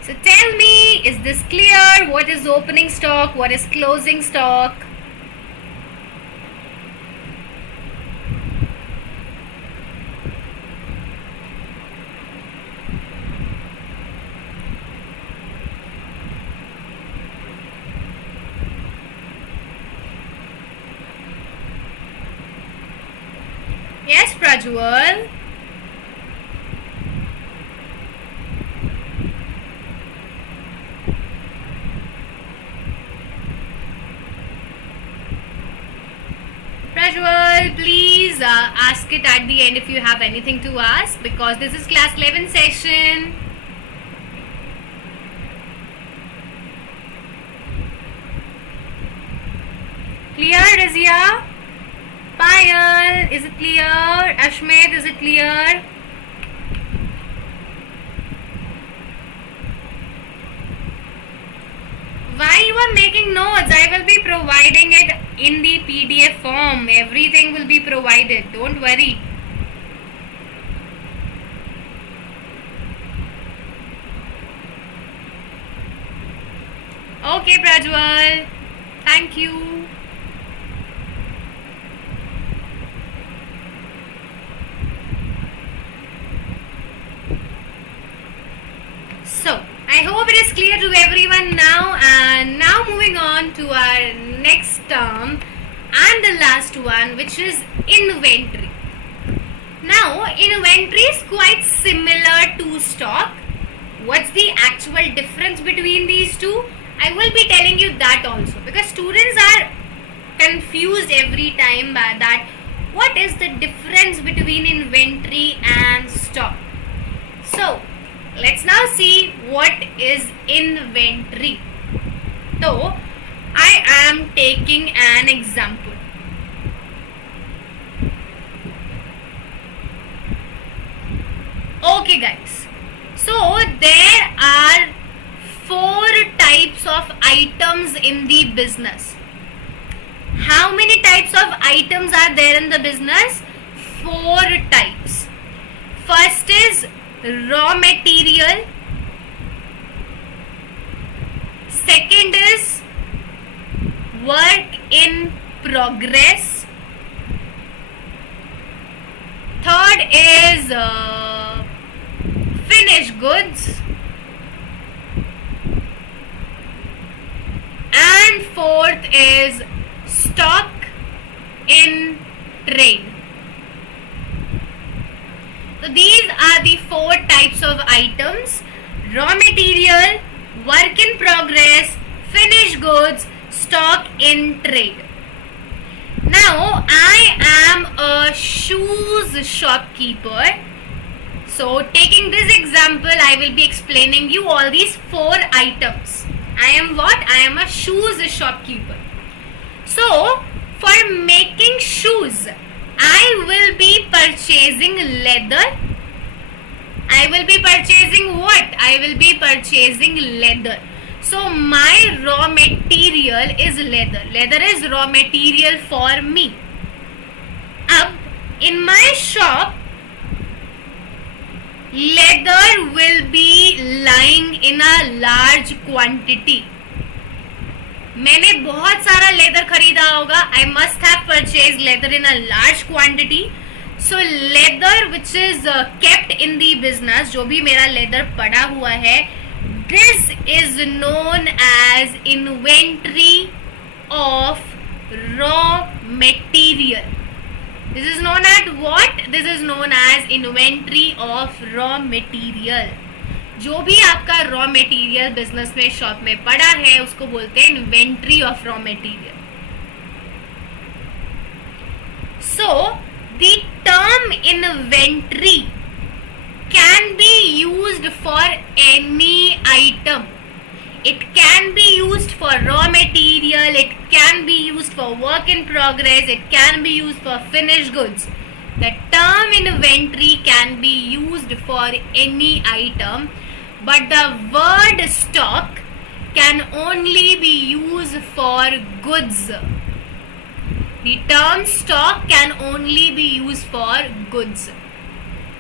So tell me, is this clear? What is opening stock? What is closing stock? Yes, Prajwal. Prajwal, please ask it at the end if you have anything to ask, because this is class 11 session. Clear, Razia? Payal, is it clear? Ashmed, is it clear? Why you are making notes? I will be providing it in the PDF form. Everything will be provided. Don't worry. Okay, Prajwal. Thank you. So, I hope it is clear to everyone now, and now moving on to our next term and the last one, which is inventory. Now, inventory is quite similar to stock. What's the actual difference between these two? I will be telling you that also, because students are confused every time by that. What is the difference between inventory and stock? So, let's now see what is inventory. So, I am taking an example. Okay, guys. So, there are 4 types of items in the business. How many types of items are there in the business? 4 types. First is raw material. Second is work in progress. Third is finished goods. And fourth is stock in trade. So these are the 4 types of items: raw material, work in progress, finished goods, stock in trade. Now, I am a shoes shopkeeper. So, taking this example, I will be explaining you all these 4 items. I am what? I am a shoes shopkeeper. So, for making shoes, I will be purchasing leather. I will be purchasing what? I will be purchasing leather. So, my raw material is leather. Leather is raw material for me. Ab, in my shop, leather will be lying in a large quantity. मैंने बहुत सारा leather खरीदा होगा. I must have purchased leather in a large quantity. So leather which is kept in the business, जो भी मेरा leather पड़ा हुआ है, this is known as inventory of raw material. This is known as what? This is known as inventory of raw material. जो भी आपका raw material business में शॉप में पड़ा है उसको बोलते हैं inventory of raw material. So the term inventory can be used for any item. It can be used for raw material, it can be used for work in progress, it can be used for finished goods. The term inventory can be used for any item, but the word stock can only be used for goods. The term stock can only be used for goods.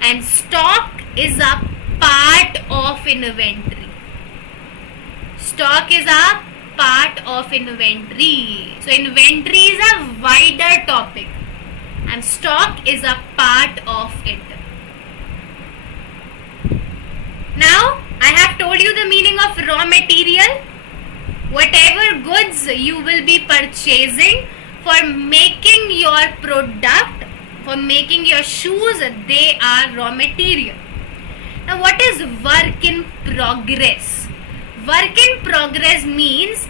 And stock is a part of inventory. Stock is a part of inventory. So inventory is a wider topic and stock is a part of it. Now I have told you the meaning of raw material. Whatever goods you will be purchasing for making your product, for making your shoes, they are raw material. Now what is work in progress? Work in progress means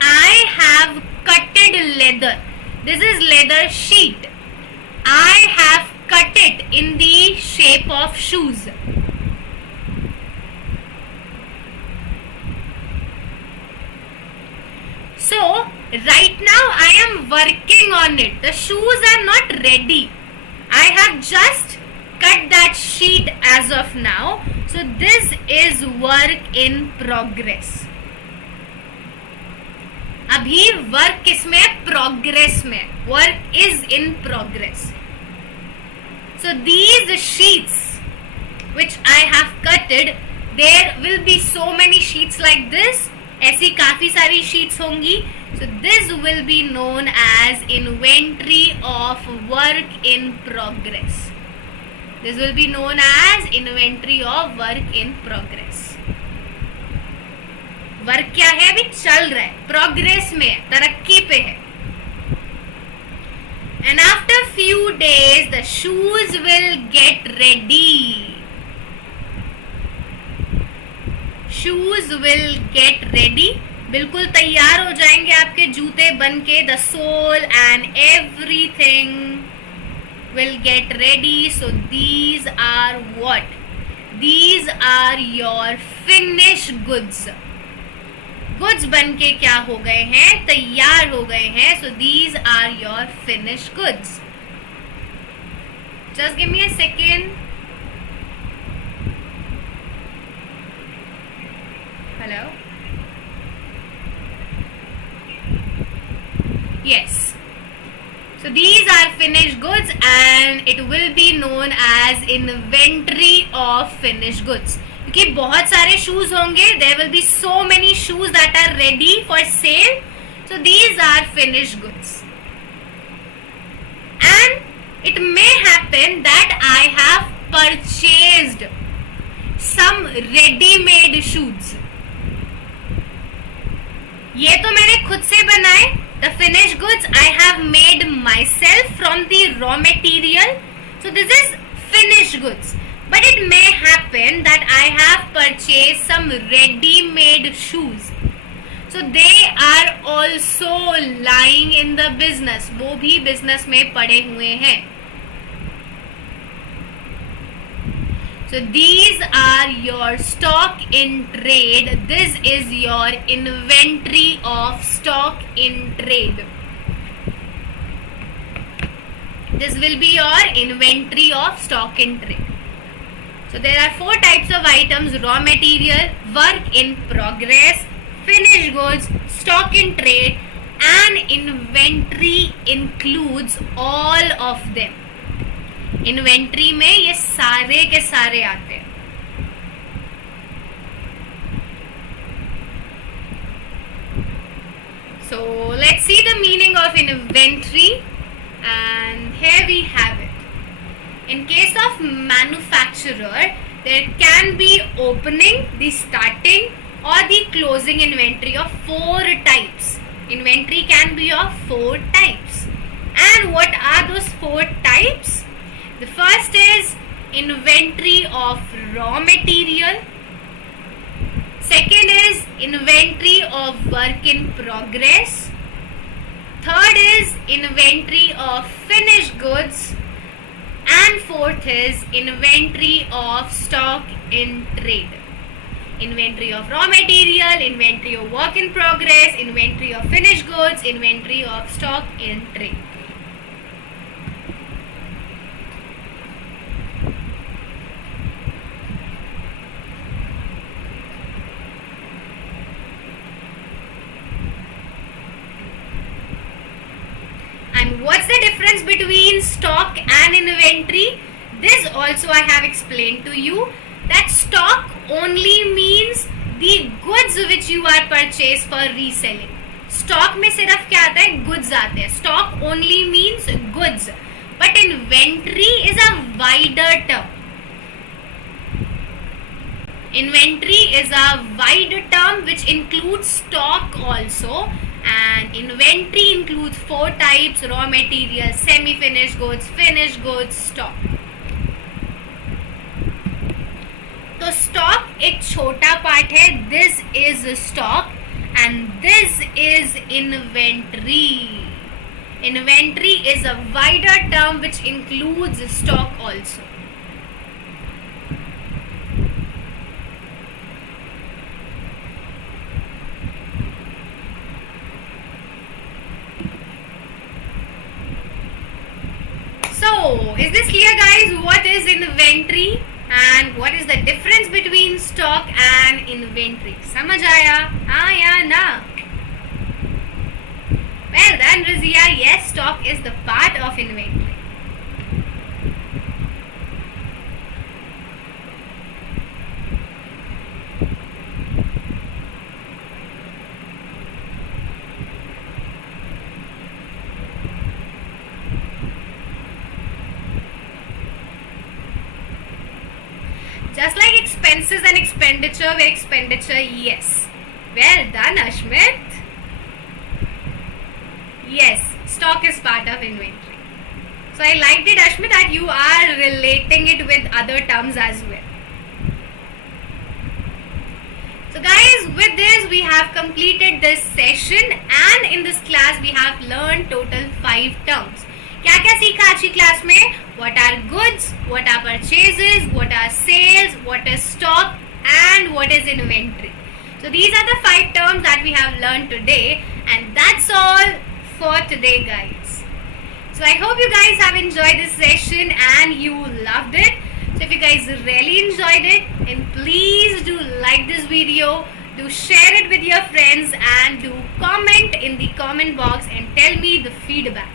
I have cutted leather. This is leather sheet. I have cut it in the shape of shoes. So right now I am working on it. The shoes are not ready. I have just cut that sheet as of now. So this is work in progress. अभी work किसमें है? Progress में. Work is in progress. So these sheets which I have cutted, there will be so many sheets like this. ऐसी काफी सारी sheets होंगी. So this will be known as inventory of work in progress. This will be known as inventory of work in progress. Work क्या है? अभी चल रहा है, प्रोग्रेस में है, तरक्की पे है. And after few days the shoes will get ready. Shoes will get ready. बिल्कुल तैयार हो जाएंगे आपके जूते बन के. The sole and everything will get ready. So these are what? These are your finished goods. Goods बन के क्या हो गए हैं? तैयार हो गए हैं. So these are your finished goods. Just give me a second. Hello? Yes. So these are finished goods and it will be known as inventory of finished goods. क्योंकि बहुत सारे शूज होंगे. There will be so many shoes that are ready for sale. So these are finished goods. And it may happen that I have purchased some ready-made shoes. ये तो मैंने खुद से बनाए. The finished goods I have made myself from the raw material. So this is finished goods. But it may happen that I have purchased some ready-made shoes. So they are also lying in the business. वो भी business में पड़े हुए हैं. So these are your stock in trade. This is your inventory of stock in trade. This will be your inventory of stock in trade. So there are 4 types of items: raw material, work in progress, finished goods, stock in trade, and inventory includes all of them. Inventory में ये सारे के सारे आते हैं. So let's see the meaning of inventory, and here we have it. In case of manufacturer, there can be opening, the starting or the closing inventory of 4 types. Inventory can be of 4 types. And what are those 4 types? The first is inventory of raw material. Second is inventory of work in progress. Third is inventory of finished goods. And fourth is inventory of stock in trade. Inventory of raw material, inventory of work in progress, inventory of finished goods, inventory of stock in trade. And what's the difference between stock and inventory? This also I have explained to you, that stock only means the goods which you are purchased for reselling. Stock में सिर्फ क्या आता है? Goods आते हैं. Stock only means goods, but inventory is a wider term. Inventory is a wide term which includes stock also, and inventory includes 4 types: raw materials, semi-finished goods, finished goods, stock. तो stock एक छोटा part है. This is stock and this is inventory. Inventory is a wider term which includes stock also. So, is this clear guys? What is inventory and what is the difference between stock and inventory? समझ आया? हाँ या ना? Well done Rizia. Yes, stock is the part of inventory. Just like expenses and expenditure, where expenditure, yes. Well done, Ashmit. Yes, stock is part of inventory. So I liked it, Ashmit, that you are relating it with other terms as well. So guys, with this we have completed this session, and in this class we have learned total 5 terms. क्या क्या सीखा आज की class में? What are goods, what are purchases, what are sales, what is stock, and what is inventory. So these are the 5 terms that we have learned today, and that's all for today guys. So I hope you guys have enjoyed this session and you loved it. So if you guys really enjoyed it, then please do like this video, do share it with your friends, and do comment in the comment box and tell me the feedback.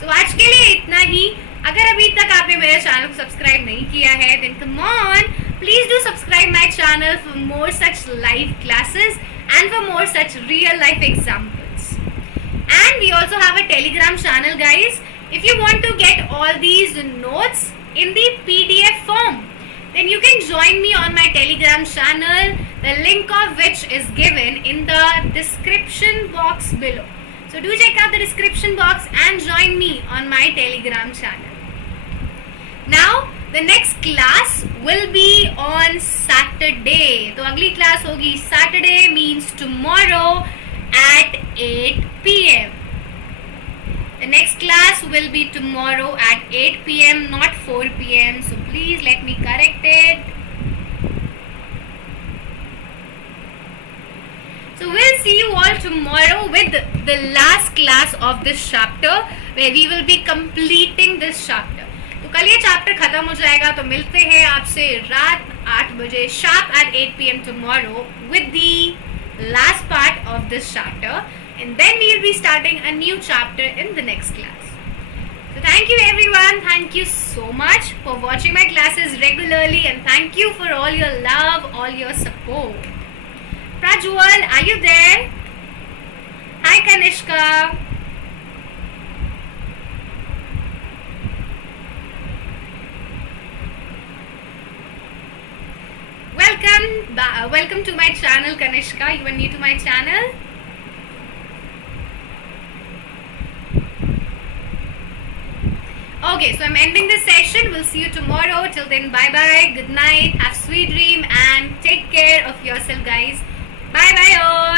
So आज के लिए इतना ही. अगर अभी तक आपने मेरे channel को सब्सक्राइब नहीं किया है, then come on, please do subscribe my channel for more such live classes and for more such real life examples. And we also have a Telegram channel guys. If you want to get all these notes in the PDF form, then you can join me on my Telegram channel, the link of which is given in the description box below. So do check out the description box and join me on my Telegram channel. Now the next class will be on Saturday. तो अगली class होगी Saturday, means tomorrow at 8 p.m. The next class will be tomorrow at 8 p.m. not 4 p.m. So please let me correct it. So we'll see you all tomorrow with the last class of this chapter, where we will be completing this chapter. तो कल ये chapter खत्म हो जाएगा, तो मिलते हैं आपसे रात 8 बजे sharp at 8 p.m. tomorrow with the last part of this chapter, and then we will be starting a new chapter in the next class. So thank you everyone. Thank you so much for watching my classes regularly, and thank you for all your love, all your support. Prajwal, are you there? Hi Kanishka. Welcome to my channel Kanishka. You are new to my channel. Okay, so I'm ending this session. We'll see you tomorrow. Till then, bye bye, good night, have sweet dream, and take care of yourself guys. Bye bye all.